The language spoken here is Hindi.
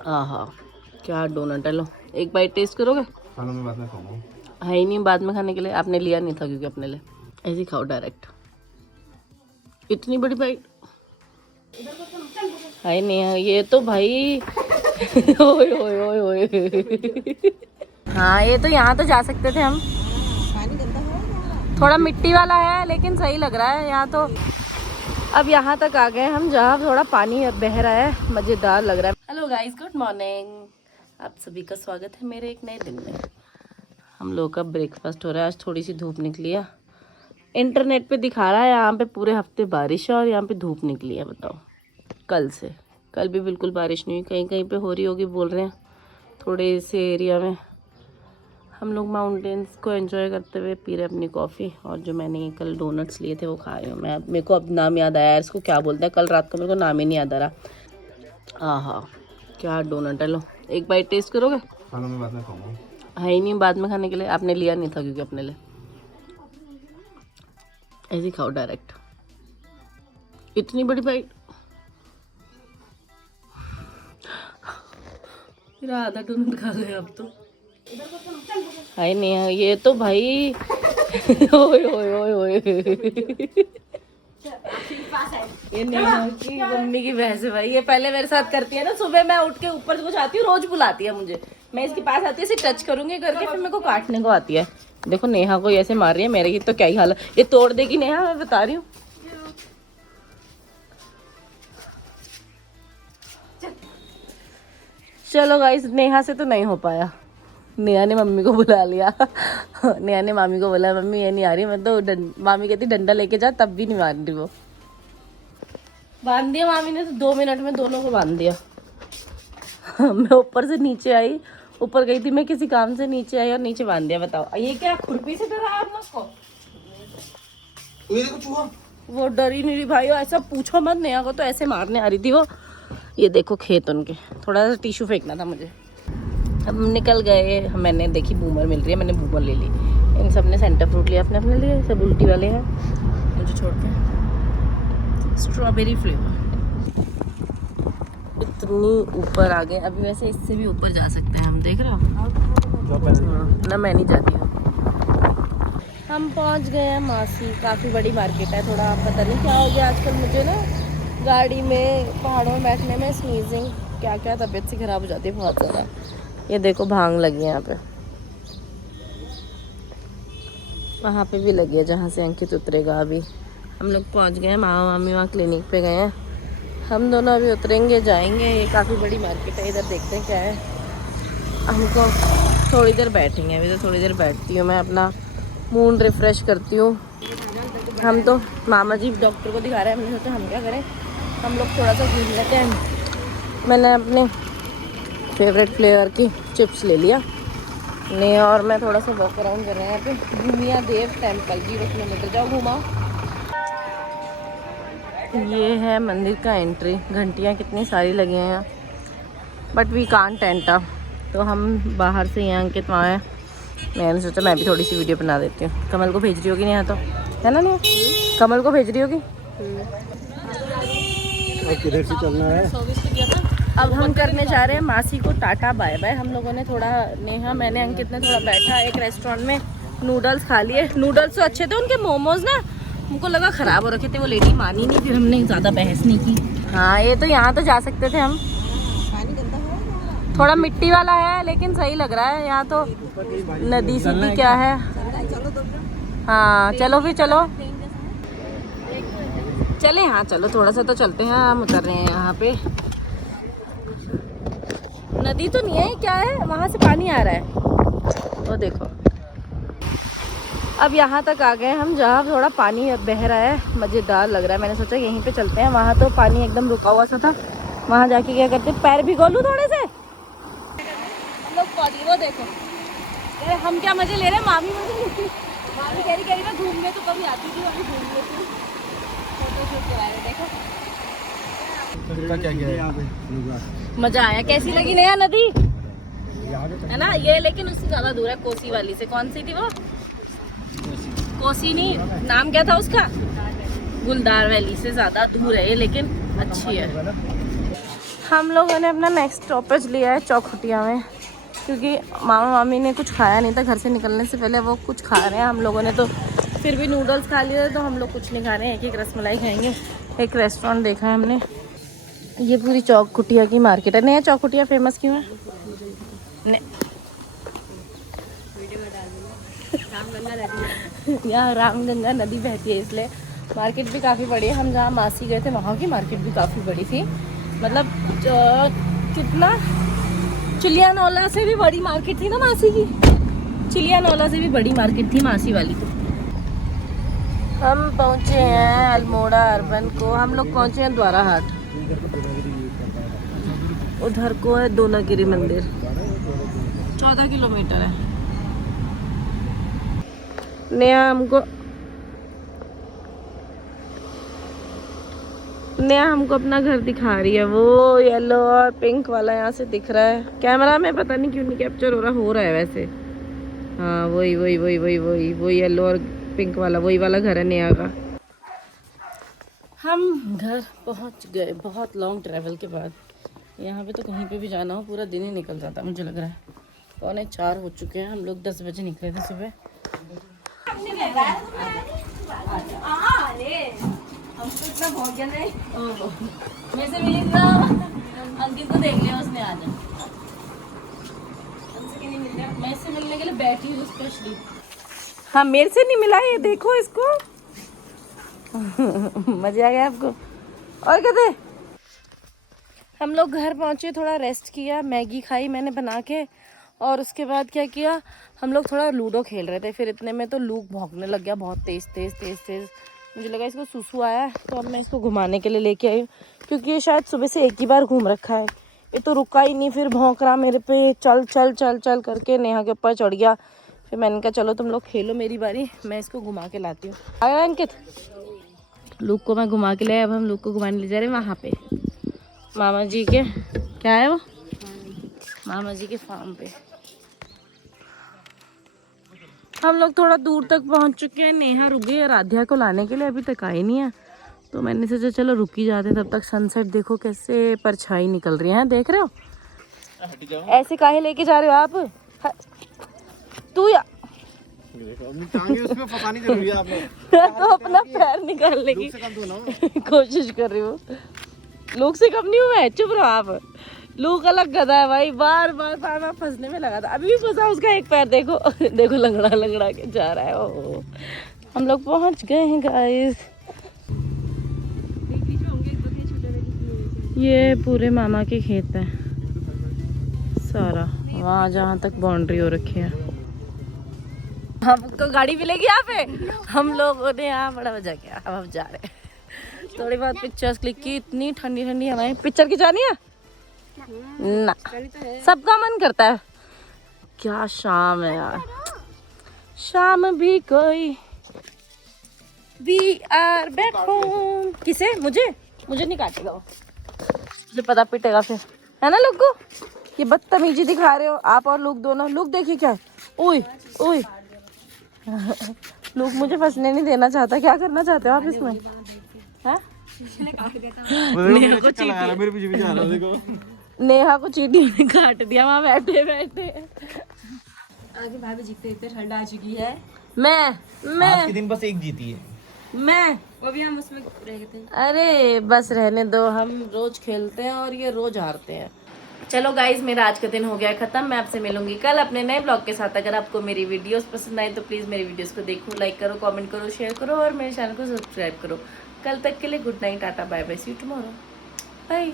आहा क्या डोनट है। लो एक बाइट टेस्ट करोगे? खाना मैं बाद में खाऊंगा। है ही नहीं बाद में खाने के लिए, आपने लिया नहीं था क्योंकि अपने लिए। ऐसे ही खाओ डायरेक्ट। इतनी बड़ी बाइट है ही नहीं है ये तो भाई। ओए ओए ओए ओए। हाँ ये तो यहाँ तो जा सकते थे हम। पानी गंदा है। थोड़ा मिट्टी वाला है लेकिन सही लग रहा है यहाँ तो। अब यहाँ तक आ गए हम जहाँ थोड़ा पानी बह रहा है, मज़ेदार लग रहा है। Hello guys, good morning. आप सभी का स्वागत है मेरे एक नए दिन में। हम लोग का ब्रेकफास्ट हो रहा है। आज थोड़ी सी धूप निकली है। इंटरनेट पे दिखा रहा है यहाँ पे पूरे हफ्ते बारिश है और यहाँ पे धूप निकली है। बताओ, कल से। कल भी बिल्कुल बारिश नहीं हुई, कहीं कहीं पे हो रही होगी बोल रहे हैं थोड़े से एरिया में। हम लोग माउंटेन्स को एंजॉय करते हुए पी रहे अपनी कॉफ़ी। और जो मैंने कल डोनट्स लिए थे वो खा रही हूँ मैं। मेरे को अब नाम याद आया यार, इसको क्या बोलते हैं। कल रात को मेरे को नाम ही नहीं याद आ रहा। आहा क्या डोनट है। लो एक बाइट टेस्ट करोगे? खाना मैं बाद में खाऊंगा। है ही नहीं बाद में खाने के लिए, आपने लिया नहीं था क्योंकि अपने लिए। ऐसे ही खाओ डायरेक्ट। इतनी बड़ी बाइट मेरा आधा डोनट खा गया अब तो। है ही नहीं है ये तो भाई। ओए ओए ओए ओए। ये नेहा की मम्मी की भैंस है भाई। ये पहले मेरे साथ करती है ना, सुबह मैं उठ के ऊपर को जाती हूँ, रोज बुलाती है मुझे। मैं इसके पास आती है, इसे टच करूंगी करके, फिर मेरे को काटने को आती है। देखो नेहा को ऐसे मार रही है, मेरे की तो क्या ही हाल है। ये तोड़ देगी नेहा, मैं बता रही हूँ। चलो गाइस, नेहा से तो नहीं हो पाया। नेहा ने मम्मी को बुला लिया। नेहा ने मामी को बोला मम्मी ये नहीं आ रही, मैं तो मामी कहती डंडा लेके जा, तब भी नहीं मान रही वो। बांध दिया मामी ने तो 2 मिनट में दोनों को बांध दिया। मैं ऊपर से नीचे आई, ऊपर गई थी मैं किसी काम से, नीचे आई और नीचे बांध दिया। बताओ ये क्या खुरपी से डरा आप लोग को? ये देखो चूहा। वो डरी नहीं रही भाई, ऐसा पूछो मत। नेहा को तो ऐसे मारने आ रही थी वो। ये देखो खेत उनके, थोड़ा सा टिश्यू फेंकना था मुझे। अब निकल गए। मैंने देखी बूमर मिल रही है, मैंने बूमर ले ली। इन सब ने सेंटर फ्रूट लिया अपने अपने लिए, सब उल्टी वाले हैं मुझे छोड़ के। Strawberry flavour. इतनी ऊपर आ गए, अभी वैसे इससे भी ऊपर जा सकते हैं हम, देख रहे हो ना। मैं नहीं जाती हूँ। हम पहुँच गए हैं मासी। काफ़ी बड़ी मार्केट है। थोड़ा पता नहीं क्या हो गया आजकल मुझे ना, गाड़ी में पहाड़ों में बैठने में स्नीजिंग क्या क्या तबीयत से ख़राब हो जाती है बहुत ज़्यादा। ये देखो भांग लगी है यहाँ पे, वहाँ पे भी लगी है जहाँ से अंकित उतरेगा। अभी हम लोग पहुँच गए हैं, मामा मामी वहाँ क्लिनिक पे गए हैं। हम दोनों अभी उतरेंगे, जाएंगे। ये काफ़ी बड़ी मार्केट है, इधर देखते हैं क्या है। हमको थोड़ी देर बैठेंगे, अभी तो थोड़ी देर बैठती हूँ मैं, अपना मूड रिफ़्रेश करती हूँ। हम तो मामा जी डॉक्टर को दिखा रहे हैं, हमने सोचा हम क्या करें, हम लोग थोड़ा सा घूम लेते हैं। मैंने अपने फेवरेट फ्लेवर की चिप्स ले लिया। ने और मैं थोड़ा सा वॉक अराउंड कर रहे हैं यहाँ पे। भूमिया देव टेम्पल 0 किलोमीटर, जाओ घुमाओ। ये है मंदिर का एंट्री। घंटियाँ कितनी सारी लगी हैं यहाँ, बट वी कांट एंटर। तो हम बाहर से यहाँ अंकित वहाँ है। मैंने सोचा मैं भी थोड़ी सी वीडियो बना देती हूँ। कमल को भेज रही होगी नहीं तो, है ना? नहीं कमल को भेज रही होगी। किधर से चलना है? अब हम करने जा रहे हैं मासी को टाटा बाय बाय। हम लोगों ने थोड़ा, नेहा मैंने अंकित ने थोड़ा बैठा एक रेस्टोरेंट में, नूडल्स खा लिए। नूडल्स तो अच्छे थे, उनके मोमोज ना हमको लगा ख़राब हो रखे थे। वो लेडी मानी नहीं, फिर हमने ज़्यादा बहस नहीं की। हाँ ये तो यहाँ तो जा सकते थे हम। पानी गंदा है। थोड़ा मिट्टी वाला है लेकिन सही लग रहा है यहाँ तो। नदी सीधी क्या है। चलो तो हाँ चलो फिर, चलो चले। हाँ चलो थोड़ा सा तो चलते हैं। हम उतर रहे हैं यहाँ पे। नदी तो नहीं है, क्या है, वहाँ से पानी आ रहा है वो देखो। अब यहाँ तक आ गए हम जहाँ थोड़ा पानी बह रहा है, मज़ेदार लग रहा है। मैंने सोचा यहीं पे चलते हैं। वहाँ तो पानी एकदम रुका हुआ सा था, वहाँ जाके क्या करते, पैर भिगो लूँ थोड़े से। हम लोग पौधी, वो देखो यार, हम क्या मज़े ले रहे हैं। मामी कह रही ना घूमने तो कभी आती थी, अभी घूम लेती हूँ। फोटोशूट करा रहे, देखो क्या क्या मजा आया। कैसी लगी नया नदी, है ना ये? लेकिन उससे ज्यादा दूर है कोसी वाली से। कौन सी थी वो? कोसी नहीं, नाम क्या था उसका? गुलदार वैली से ज्यादा दूर है ये, लेकिन अच्छी है। हम लोगों ने अपना नेक्स्ट स्टॉपेज लिया है चौखुटिया में, क्योंकि मामा मामी ने कुछ खाया नहीं था घर से निकलने से पहले, वो कुछ खा रहे हैं। हम लोगों ने तो फिर भी नूडल्स खा लिए थे, तो हम लोग कुछ नहीं खा रहे हैं, एक रसमलाई खाएंगे। एक रेस्टोरेंट देखा है हमने। ये पूरी चौखुटिया की मार्केट है। नया चौखुटिया फेमस क्यों है? यहाँ रामगंगा नदी बहती है इसलिए। मार्केट भी काफ़ी बड़ी है। हम जहाँ मासी गए थे वहाँ की मार्केट भी काफ़ी बड़ी थी, मतलब कितना चिलियानौला से भी बड़ी मार्केट थी ना मासी की। चिलियानौला से भी बड़ी मार्केट थी मासी वाली। तो हम पहुँचे हैं अल्मोड़ा अर्बन को। हम लोग पहुँचे हैं द्वारा हाट। उधर को है दोनागिरी मंदिर, 14 किलोमीटर है। नेहा हमको अपना घर दिखा रही है। वो येलो और पिंक वाला यहाँ से दिख रहा है। कैमरा में पता नहीं क्यों नहीं कैप्चर हो रहा है वैसे। हाँ वही येलो और पिंक वाला, वही वाला घर है नेहा का। हम घर पहुँच गए बहुत लॉन्ग ट्रैवल के बाद। यहाँ पे तो कहीं पे भी जाना हो पूरा दिन ही निकल जाता मुझे लग रहा है। 3:45 हो चुके हैं। हम लोग 10 बजे निकले थे सुबह। हमको इतना भौंक गया नहीं। मेरे से मिली ना, अंकित को देख लिया उसने आज। मैं से मिलने के लिए बैठी हूँ स्पेशली। हाँ मेरे से नहीं मिला, ये देखो इसको। मजा आ गया आपको? और कहते हम लोग घर पहुँचे, थोड़ा रेस्ट किया, मैगी खाई मैंने बना के, और उसके बाद क्या किया, हम लोग थोड़ा लूडो खेल रहे थे। फिर इतने में तो लूक भौंकने लग गया बहुत तेज़। मुझे लगा इसको सुसु आया है, तो अब मैं इसको घुमाने के लिए लेके आई हूँ, क्योंकि ये शायद सुबह से एक ही बार घूम रखा है। ये तो रुका ही नहीं, फिर भौंक रहा मेरे पे, चल करके नेहा के ऊपर चढ़ गया। फिर मैंने कहा चलो तुम लोग खेलो, मेरी बारी, मैं इसको घुमा के लाती हूँ। आया अंकित, लूक को मैं घुमा के ले। अब हम लूक को घुमाने ले जा रहे हैं वहाँ पे मामा जी के, क्या है वो, मामा जी के फार्म पे। हम लोग थोड़ा दूर तक पहुंच चुके हैं। नेहा रुक गई है राध्या को लाने के लिए, अभी तक आई नहीं है, तो मैंने सोचा चलो रुक ही जाते, तब तक सनसेट देखो कैसे परछाई निकल रही है। देख रहे हो? ऐसे काहे लेके जा रहे हो आप? तू या उसमें फंसानी जरूरी है आपने। तो अपना पैर निकालने की कोशिश कर रही हूँ। लोग से कम नहीं हुआ है, चुप रहो आप। लोग अलग गधा है भाई, बार बार फंसने में लगा था। अभी भी फंसा उसका एक पैर, देखो देखो लंगड़ा के जा रहा है। ओ हम लोग पहुंच गए हैं गाइस। ये पूरे मामा के खेत है सारा, वहाँ जहाँ तक बाउंड्री हो रखी है। हमको गाड़ी मिलेगी यहाँ पे। हम लोगों ने यहाँ बड़ा मजा किया। अब हम जा रहे हैं, थोड़ी बहुत पिक्चर्स क्लिक की। इतनी ठंडी हवाएं। पिक्चर खिंचानी है ना, सबका मन करता है। क्या शाम है यार, शाम भी कोई। We are back home. किसे? मुझे नहीं काटेगा वो, मुझे पता पिटेगा फिर, है ना लोग को। ये बदतमीजी दिखा रहे हो आप और लोग दोनों। लोग देखिए क्या, ओए लोग मुझे फंसने नहीं देना चाहता। क्या करना चाहते हो आप इसमें? नेहा को चींटी ने काट दिया वहाँ बैठे। आगे भाभी जीतते इतने ठंडा आ चुकी है। मैं आज के दिन बस एक जीती है। वो भी हम उसमें रह गए थे। अरे बस रहने दो, हम रोज खेलते हैं और ये रोज हारते हैं। चलो गाइज, मेरा आज का दिन हो गया खत्म। मैं आपसे मिलूंगी कल अपने नए ब्लॉग के साथ। अगर आपको मेरी वीडियोस पसंद आए तो प्लीज़ मेरी वीडियोस को देखो, लाइक करो, कमेंट करो, शेयर करो और मेरे चैनल को सब्सक्राइब करो। कल तक के लिए good night, tata, bye bye, see you tomorrow, bye.